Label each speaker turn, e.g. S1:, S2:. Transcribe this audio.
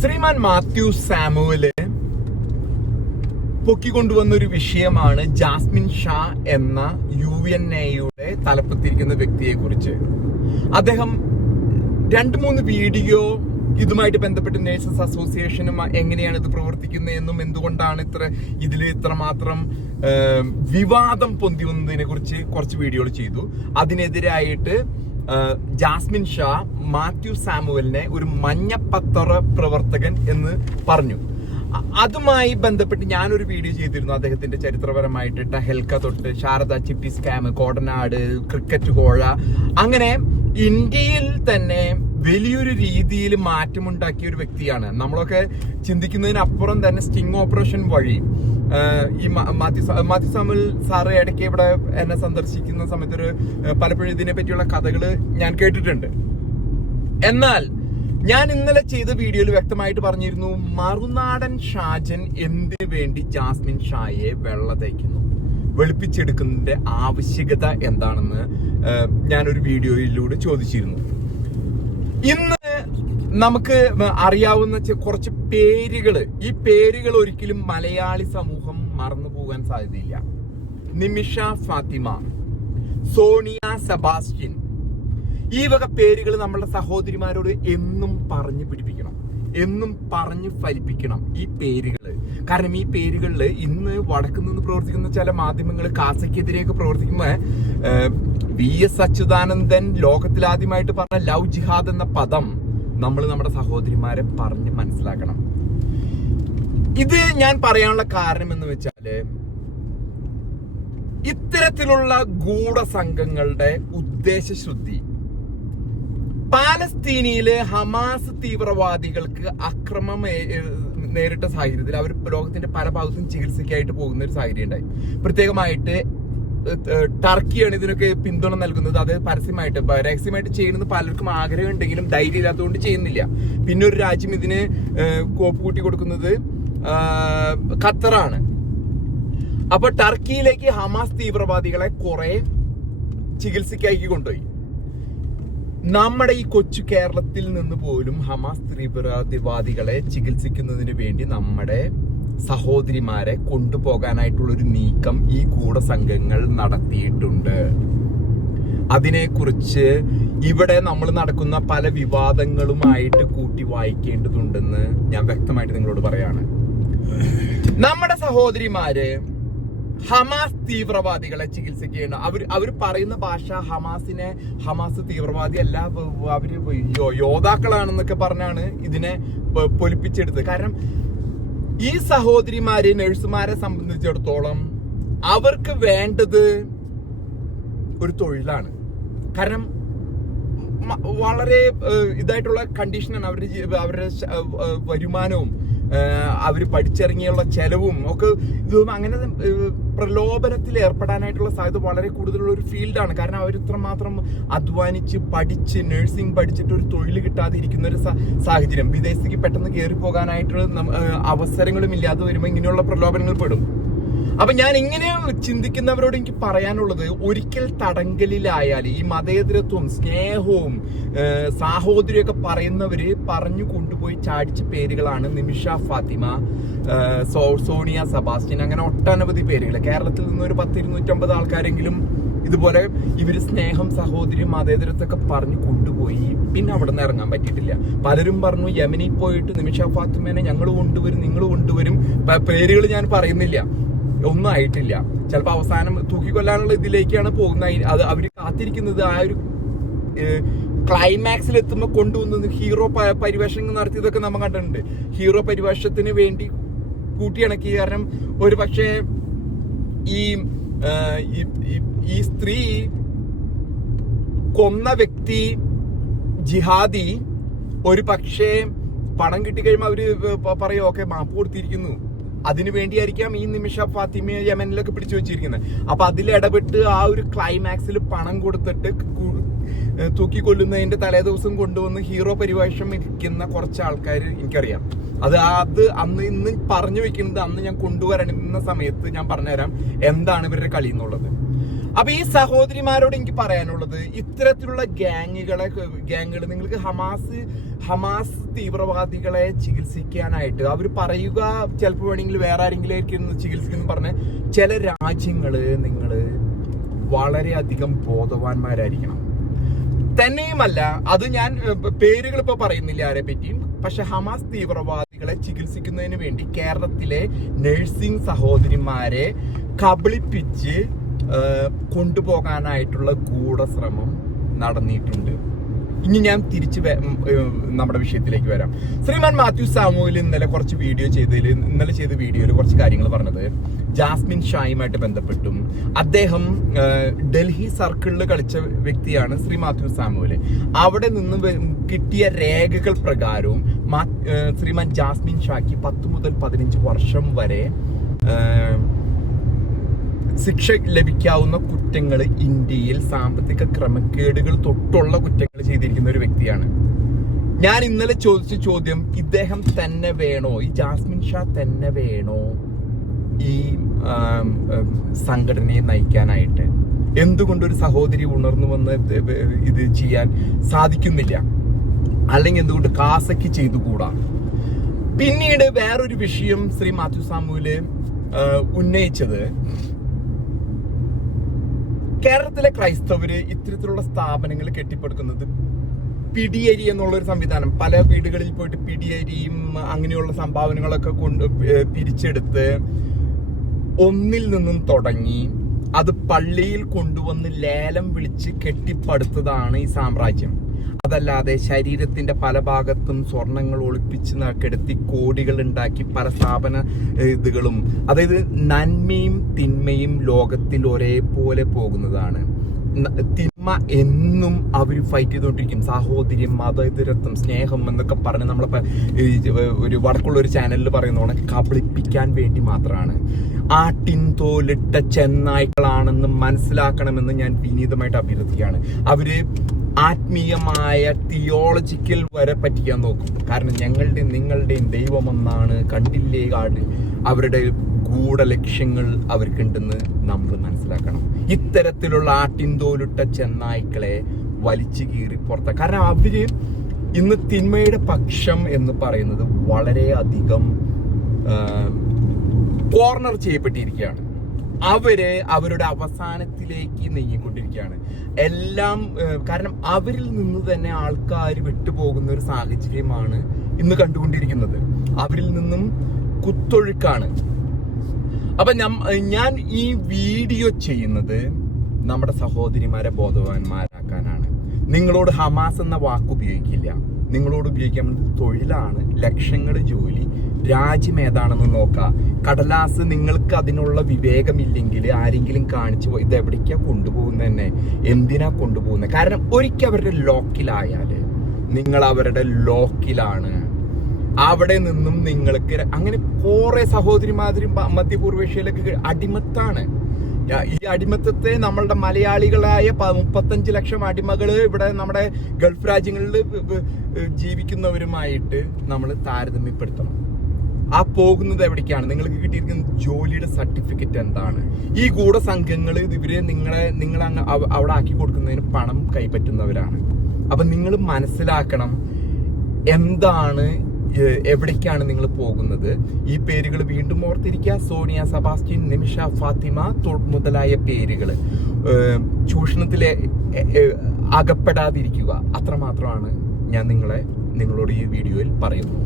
S1: ശ്രീമാൻ Mathew Samuel പൊക്കിക്കൊണ്ടുവന്ന ഒരു വിഷയമാണ് Jasmine Shah എന്ന യു എൻ എയുടെ തലപ്പത്തിരിക്കുന്ന വ്യക്തിയെ കുറിച്ച് അദ്ദേഹം രണ്ട് മൂന്ന് വീഡിയോ ഇതുമായിട്ട് ബന്ധപ്പെട്ട് നേഴ്സസ് അസോസിയേഷനും എങ്ങനെയാണ് ഇത് പ്രവർത്തിക്കുന്നത് എന്നും എന്തുകൊണ്ടാണ് ഇത്ര ഇതിൽ ഇത്രമാത്രം വിവാദം പൊന്തി വന്നതിനെ കുറിച്ച് കുറച്ച് വീഡിയോകൾ ചെയ്തു. അതിനെതിരായിട്ട് ജാസ്മിൻ ഷാ മാത്യു സാമുവലിനെ ഒരു മഞ്ഞപ്പത്തറ പ്രവർത്തകൻ എന്ന് പറഞ്ഞു. അതുമായി ബന്ധപ്പെട്ട് ഞാനൊരു വീഡിയോ ചെയ്തിരുന്നു അദ്ദേഹത്തിന്റെ ചരിത്രപരമായിട്ട് ടഹൽക്ക തൊട്ട് ശാരദ ചിട്ടി സ്കാം കോടനാട് ക്രിക്കറ്റ് കോഴ. അങ്ങനെ ഇന്ത്യയിൽ തന്നെ വലിയൊരു രീതിയിൽ മാറ്റമുണ്ടാക്കിയ ഒരു വ്യക്തിയാണ്. നമ്മളൊക്കെ ചിന്തിക്കുന്നതിനപ്പുറം തന്നെ സ്റ്റിംഗ് ഓപ്പറേഷൻ വഴി ഈ മാത്യു മാത്യു സാമുൽ സാറ് ഇടയ്ക്ക് ഇവിടെ എന്നെ സന്ദർശിക്കുന്ന സമയത്ത് ഒരു പലപ്പോഴും ഇതിനെ പറ്റിയുള്ള കഥകൾ ഞാൻ കേട്ടിട്ടുണ്ട്. എന്നാൽ ഞാൻ ഇന്നലെ ചെയ്ത വീഡിയോയിൽ വ്യക്തമായിട്ട് പറഞ്ഞിരുന്നു മറുനാടൻ ഷാജൻ എന്തിനു വേണ്ടി ജാസ്മിൻ ഷായെ വെള്ള തേക്കുന്നു? വെളുപ്പിച്ചെടുക്കുന്നതിന്റെ ആവശ്യകത എന്താണെന്ന് ഞാനൊരു വീഡിയോയിലൂടെ ചോദിച്ചിരുന്നു. ഇന്ന് നമുക്ക് അറിയാവുന്ന കുറച്ച് പേരുകൾ ഈ പേരുകൾ ഒരിക്കലും മലയാളി സമൂഹം മറന്നു പോകാൻ സാധ്യതയില്ല. നിമിഷ ഫാത്തിമ സോണിയ സെബാസ്റ്റ്യൻ. ഈ വക പേരുകൾ നമ്മളുടെ സഹോദരിമാരോട് എന്നും പറഞ്ഞു പിടിപ്പിക്കണം. എന്നും പറഞ്ഞു ഫലിപ്പിക്കണം ഈ പേരുകൾ. കാരണം ഈ പേരുകളിൽ ഇന്ന് വടക്കു നിന്ന് പ്രവർത്തിക്കുന്ന ചില മാധ്യമങ്ങൾ കാസയ്ക്കെതിരെയൊക്കെ പ്രവർത്തിക്കുന്ന വി എസ് അച്യുതാനന്ദൻ ലോകത്തിലാദ്യമായിട്ട് പറഞ്ഞ ലവ് ജിഹാദ് എന്ന പദം നമ്മൾ നമ്മുടെ സഹോദരിമാരെ പറഞ്ഞ് മനസ്സിലാക്കണം. ഇത് ഞാൻ പറയാനുള്ള കാരണം എന്ന് വെച്ചാൽ ഇത്തരത്തിലുള്ള ഗൂഢസംഘങ്ങളുടെ ഉദ്ദേശശുദ്ധി. പാലസ്തീനയിലെ ഹമാസ് തീവ്രവാദികൾക്ക് അക്രമം നേരിട്ട സാഹചര്യത്തിൽ അവർ ലോകത്തിന്റെ പല ഭാഗത്തും ചികിത്സയ്ക്കായിട്ട് പോകുന്ന ഒരു സാഹചര്യം ഉണ്ടായി പ്രത്യേകമായിട്ട് ടർക്കിയാണ് ഇതിനൊക്കെ പിന്തുണ നൽകുന്നത്. അത് പരസ്യമായിട്ട് രഹസ്യമായിട്ട് ചെയ്യണമെന്ന് പലർക്കും ആഗ്രഹം ഉണ്ടെങ്കിലും ധൈര്യം ഇല്ലാത്തതുകൊണ്ട് ചെയ്യുന്നില്ല. പിന്നെ ഒരു രാജ്യം ഇതിന് കോപ്പ് കൂട്ടി കൊടുക്കുന്നത് ഖത്തറാണ്. അപ്പൊ ടർക്കിയിലേക്ക് ഹമാസ് തീവ്രവാദികളെ കുറെ ചികിത്സയ്ക്കായി കൊണ്ടുപോയി. നമ്മുടെ ഈ കൊച്ചു കേരളത്തിൽ നിന്ന് പോലും ഹമാസ് തീവ്രവാദികളെ ചികിത്സിക്കുന്നതിന് വേണ്ടി നമ്മുടെ സഹോദരിമാരെ കൊണ്ടുപോകാനായിട്ടുള്ള ഒരു നീക്കം ഈ ഗൂഢസംഘങ്ങൾ നടത്തിയിട്ടുണ്ട്. അതിനെക്കുറിച്ച് ഇവിടെ നമ്മൾ നടക്കുന്ന പല വിവാദങ്ങളുമായിട്ട് കൂട്ടി വായിക്കേണ്ടതുണ്ടെന്ന് ഞാൻ വ്യക്തമായിട്ട് നിങ്ങളോട് പറയാണ്. നമ്മുടെ സഹോദരിമാര് ഹമാസ് തീവ്രവാദികളെ ചികിത്സിക്കുകയാണ്. അവർ അവർ പറയുന്ന ഭാഷ ഹമാസിനെ ഹമാസ് തീവ്രവാദി അല്ല അവർ യോദ്ധാക്കളാണെന്നൊക്കെ പറഞ്ഞാണ് ഇതിനെ പൊലിപ്പിച്ചെടുത്തത്. കാരണം ഈ സഹോദരിമാരെ നഴ്സുമാരെ സംബന്ധിച്ചിടത്തോളം അവർക്ക് വേണ്ടത് ഒരു തൊഴിലാണ്. കാരണം വളരെ ഇതായിട്ടുള്ള കണ്ടീഷനാണ് അവരുടെ അവരുടെ വരുമാനവും അവർ പഠിച്ചിറങ്ങിയുള്ള ചെലവും ഒക്കെ ഇതൊന്നും അങ്ങനെ പ്രലോഭനത്തിൽ ഏർപ്പെടാനായിട്ടുള്ള സാധ്യത വളരെ കൂടുതലുള്ള ഒരു ഫീൽഡാണ്. കാരണം അവർ ഇത്രമാത്രം അധ്വാനിച്ച് പഠിച്ച് നഴ്സിംഗ് പഠിച്ചിട്ട് ഒരു തൊഴിൽ കിട്ടാതെ ഇരിക്കുന്ന ഒരു സാഹചര്യം. വിദേശത്തേക്ക് പെട്ടെന്ന് കയറി പോകാനായിട്ടുള്ള അവസരങ്ങളും ഇല്ലാതെ വരുമ്പോൾ ഇങ്ങനെയുള്ള പ്രലോഭനങ്ങൾ പെടും. അപ്പൊ ഞാൻ ഇങ്ങനെ ചിന്തിക്കുന്നവരോട് എനിക്ക് പറയാനുള്ളത് ഒരിക്കൽ തടങ്കലിലായാൽ ഈ മതേതരത്വം സ്നേഹവും സാഹോദര്യമൊക്കെ പറയുന്നവര് പറഞ്ഞു കൊണ്ടുപോയി ചാടിച്ച പേരുകളാണ് നിമിഷ ഫാത്തിമ സോ- സോണിയ സബാസ്റ്റിൻ അങ്ങനെ ഒട്ടനവധി പേരുകൾ കേരളത്തിൽ നിന്ന് ഒരു പത്ത് ഇരുന്നൂറ്റമ്പത് ആൾക്കാരെങ്കിലും ഇതുപോലെ ഇവർ സ്നേഹം സഹോദര്യം മതേതരത്തൊക്കെ പറഞ്ഞു കൊണ്ടുപോയി. പിന്നെ അവിടെ നിന്ന് ഇറങ്ങാൻ പറ്റിയിട്ടില്ല. പലരും പറഞ്ഞു യമനിൽ പോയിട്ട് നിമിഷ ഫാത്തിമേനെ ഞങ്ങൾ കൊണ്ടുവരും നിങ്ങൾ കൊണ്ടുവരും. പേരുകൾ ഞാൻ പറയുന്നില്ല. ഒന്നും ആയിട്ടില്ല. ചിലപ്പോൾ അവസാനം തൂക്കിക്കൊല്ലാനുള്ള ഇതിലേക്കാണ് പോകുന്നത്. അത് അവർ കാത്തിരിക്കുന്നത് ആ ഒരു ക്ലൈമാക്സിൽ എത്തുമ്പോൾ കൊണ്ടുവന്നത് ഹീറോ പരിവേഷം നടത്തിയതൊക്കെ നമ്മൾ കണ്ടിട്ടുണ്ട്. ഹീറോ പരിവേഷത്തിന് വേണ്ടി കൂട്ടിയിണക്കി കാരണം ഒരു പക്ഷേ ഈ ഈ- സ്ത്രീ കൊന്ന വ്യക്തി ജിഹാദി ഒരു പക്ഷേ പണം കിട്ടിക്കഴിയുമ്പോൾ അവർ പറയും ഓക്കെ മാപ്പ് കൊടുത്തിരിക്കുന്നു. അതിനു വേണ്ടിയായിരിക്കാം ഈ നിമിഷ ഫാത്തിമയെ യമനിലൊക്കെ പിടിച്ചു വെച്ചിരിക്കുന്നത്. അപ്പൊ അതിൽ ഇടപെട്ട് ആ ഒരു ക്ലൈമാക്സിൽ പണം കൊടുത്തിട്ട് തൂക്കി കൊല്ലുന്നതിന്റെ തൂക്കിക്കൊല്ലുന്നതിന്റെ തലേ ദിവസം കൊണ്ടുവന്ന് ഹീറോ പരിവേഷം ഇരിക്കുന്ന കുറച്ച് ആൾക്കാർ എനിക്കറിയാം. അത് അത് അന്ന് ഇന്ന് പറഞ്ഞു വെക്കുന്നത് അന്ന് ഞാൻ കൊണ്ടുവരുന്ന സമയത്ത് ഞാൻ പറഞ്ഞുതരാം. എന്താണ് ഇവരുടെ കളി എന്നുള്ളത്. അപ്പൊ ഈ സഹോദരിമാരോട് എനിക്ക് പറയാനുള്ളത് ഇത്തരത്തിലുള്ള ഗ്യാങ്ങുകളെ ഗ്യാങ്ങുകൾ നിങ്ങൾക്ക് ഹമാസ് ഹമാസ് തീവ്രവാദികളെ ചികിത്സിക്കാനായിട്ട് അവർ പറയുക ചിലപ്പോൾ വേണമെങ്കിൽ വേറെ ആരെങ്കിലും ആയിരിക്കും ചികിത്സിക്കുന്നു പറഞ്ഞ ചില രാജ്യങ്ങൾ നിങ്ങൾ വളരെയധികം ബോധവാന്മാരായിരിക്കണം. തന്നെയുമല്ല അത് ഞാൻ പേരുകൾ ഇപ്പൊ പറയുന്നില്ല ആരെ പറ്റിയും. പക്ഷെ ഹമാസ് തീവ്രവാദികളെ ചികിത്സിക്കുന്നതിന് വേണ്ടി കേരളത്തിലെ നഴ്സിംഗ് സഹോദരിമാരെ കബളിപ്പിച്ച് കൊണ്ടുപോകാനായിട്ടുള്ള ഗൂഢശ്രമം നടന്നിട്ടുണ്ട്. ഇനി ഞാൻ തിരിച്ച് നമ്മുടെ വിഷയത്തിലേക്ക് വരാം. ശ്രീമാൻ മാത്യു സാമുവിൽ ഇന്നലെ കുറച്ച് വീഡിയോ ചെയ്തതിൽ ഇന്നലെ ചെയ്ത വീഡിയോയിൽ കുറച്ച് കാര്യങ്ങൾ പറഞ്ഞത്. ജാസ്മിൻ ഷായുമായിട്ട് ബന്ധപ്പെട്ടും. അദ്ദേഹം ഡൽഹി സർക്കിളിൽ കളിച്ച വ്യക്തിയാണ് ശ്രീ മാത്യു സാമുവിൽ. അവിടെ നിന്ന് കിട്ടിയ രേഖകൾ പ്രകാരവും ശ്രീമാൻ ജാസ്മിൻ ഷാക്ക് പത്ത് മുതൽ പതിനഞ്ച് വർഷം വരെ ശിക്ഷ ലഭിക്കാവുന്ന കുറ്റങ്ങൾ ഇന്ത്യയിൽ സാമ്പത്തിക ക്രമക്കേടുകൾ തൊട്ടുള്ള കുറ്റങ്ങൾ ചെയ്തിരിക്കുന്ന ഒരു വ്യക്തിയാണ്. ഞാൻ ഇന്നലെ ചോദിച്ച ചോദ്യം ഇദ്ദേഹം തന്നെ വേണോ? ഈ ജാസ്മിൻ ഷാ തന്നെ വേണോ ഈ സംഘടനയെ നയിക്കാനായിട്ട്? എന്തുകൊണ്ട് ഒരു സഹോദരി ഉണർന്നു വന്ന് ഇത് ചെയ്യാൻ സാധിക്കുന്നില്ല? അല്ലെങ്കിൽ എന്തുകൊണ്ട് കാസയ്ക്ക് ചെയ്തുകൂടാ? പിന്നീട് വേറൊരു വിഷയം ശ്രീ മാത്യു സാമുവിൽ ആ, ഉന്നയിച്ചത് കേരളത്തിലെ ക്രൈസ്തവര് ഇത്തരത്തിലുള്ള സ്ഥാപനങ്ങൾ കെട്ടിപ്പടുക്കുന്നത് പിടിയരി എന്നുള്ളൊരു സംവിധാനം. പല വീടുകളിൽ പോയിട്ട് പിടിയരിയും അങ്ങനെയുള്ള സംഭാവനകളൊക്കെ കൊണ്ട് പിരിച്ചെടുത്ത് ഒന്നിൽ നിന്നും തുടങ്ങി അത് പള്ളിയിൽ കൊണ്ടുവന്ന് ലേലം വിളിച്ച് കെട്ടിപ്പടുത്തതാണ് ഈ സാമ്രാജ്യം. അതല്ലാതെ ശരീരത്തിന്റെ പല ഭാഗത്തും സ്വർണങ്ങൾ ഒളിപ്പിച്ച് കെടുത്തി കോടികൾ ഉണ്ടാക്കി പല സ്ഥാപന ഇതുകളും. അതായത് നന്മയും തിന്മയും ലോകത്തിൽ ഒരേപോലെ പോകുന്നതാണ്. തിന്മ എന്നും അവർ ഫൈറ്റ് ചെയ്തുകൊണ്ടിരിക്കും. സാഹോദര്യം മതേതരത്വം സ്നേഹം എന്നൊക്കെ പറഞ്ഞ് നമ്മളിപ്പോ ഈ ഒരു വടക്കുള്ള ഒരു ചാനലിൽ പറയുന്നതാണ് കബളിപ്പിക്കാൻ വേണ്ടി മാത്രമാണ്. ആട്ടിൻ തോലിട്ട ചെന്നായ്ക്കളാണെന്ന് മനസ്സിലാക്കണമെന്ന് ഞാൻ വിനീതമായിട്ട് അഭ്യർത്ഥിക്കുകയാണ്. അവർ ആത്മീയമായ തിയോളജിക്കൽ വരെ പറ്റിക്കാൻ നോക്കും. കാരണം ഞങ്ങളുടെ നിങ്ങളുടെയും ദൈവമെന്നാണ് കണ്ടില്ലേ കാട്. അവരുടെ ഗൂഢലക്ഷ്യങ്ങൾ അവർക്കുണ്ടെന്ന് നമ്മൾ മനസ്സിലാക്കണം. ഇത്തരത്തിലുള്ള ആട്ടിൻതോലിട്ട ചെന്നായ്ക്കളെ വലിച്ചു കീറി പുറത്ത. കാരണം അവർ ഇന്ന് തിന്മയുടെ പക്ഷം എന്ന് പറയുന്നത് വളരെ അധികം കോർണർ ചെയ്യപ്പെട്ടിരിക്കുകയാണ്. അവർ അവരുടെ അവസാനത്തിലേക്ക് നീങ്ങിക്കൊണ്ടിരിക്കുകയാണ്. എല്ലാം കാരണം അവരിൽ നിന്ന് തന്നെ ആൾക്കാർ വിട്ടുപോകുന്ന ഒരു സാഹചര്യമാണ് ഇന്ന് കണ്ടുകൊണ്ടിരിക്കുന്നത്. അവരിൽ നിന്നും കുത്തൊഴുക്കാണ്. അപ്പൊ ഞാൻ ഈ വീഡിയോ ചെയ്യുന്നത് നമ്മുടെ സഹോദരിമാരെ ബോധവാന്മാരാക്കാനാണ്. നിങ്ങളോട് ഹമാസ് എന്ന വാക്ക് ഉപയോഗിക്കില്ല നിങ്ങളോട് ഉപയോഗിക്കാൻ തൊഴിലാണ് ലക്ഷങ്ങൾ ജോലി രാജ്യം ഏതാണെന്ന് നോക്കുക കടലാസ് നിങ്ങൾക്ക് അതിനുള്ള വിവേകമില്ലെങ്കിൽ ആരെങ്കിലും കാണിച്ചു ഇത് എവിടേക്കാണ് കൊണ്ടുപോകുന്നത് തന്നെ? എന്തിനാ കൊണ്ടുപോകുന്നത്? കാരണം ഒരിക്കൽ അവരുടെ ലോക്കിലായാൽ നിങ്ങൾ അവരുടെ ലോക്കിലാണ്. അവിടെ നിന്നും നിങ്ങൾക്ക് അങ്ങനെ കുറെ സഹോദരിമാതിരി മധ്യപൂർവേഷ്യയിലൊക്കെ അടിമത്താണ്. ഈ അടിമത്തത്തെ നമ്മളുടെ മലയാളികളായ മുപ്പത്തഞ്ച് ലക്ഷം അടിമകൾ ഇവിടെ നമ്മുടെ ഗൾഫ് രാജ്യങ്ങളിൽ ജീവിക്കുന്നവരുമായിട്ട് നമ്മൾ താരതമ്യപ്പെടുത്തണം. ആ പോകുന്നത് എവിടേക്കാണ്? നിങ്ങൾക്ക് കിട്ടിയിരിക്കുന്ന ജോലിയുടെ സർട്ടിഫിക്കറ്റ് എന്താണ്? ഈ ഗൂഢസംഘങ്ങൾ ഇവർ നിങ്ങളെ നിങ്ങൾ അവിടെ ആക്കി കൊടുക്കുന്നതിന് പണം കൈപ്പറ്റുന്നവരാണ്. അപ്പൊ നിങ്ങൾ മനസ്സിലാക്കണം എന്താണ് എവിടേക്കാണ് നിങ്ങൾ പോകുന്നത്? ഈ പേരുകൾ വീണ്ടും ഓർത്തിരിക്കുക. സോണിയ സബാസ്റ്റിൻ നിമിഷ ഫാത്തിമ മുതലായ പേരുകൾ ചൂഷണത്തിലെ അകപ്പെടാതിരിക്കുക. അത്രമാത്രമാണ് ഞാൻ നിങ്ങളെ നിങ്ങളോട് ഈ വീഡിയോയിൽ പറയുന്നത്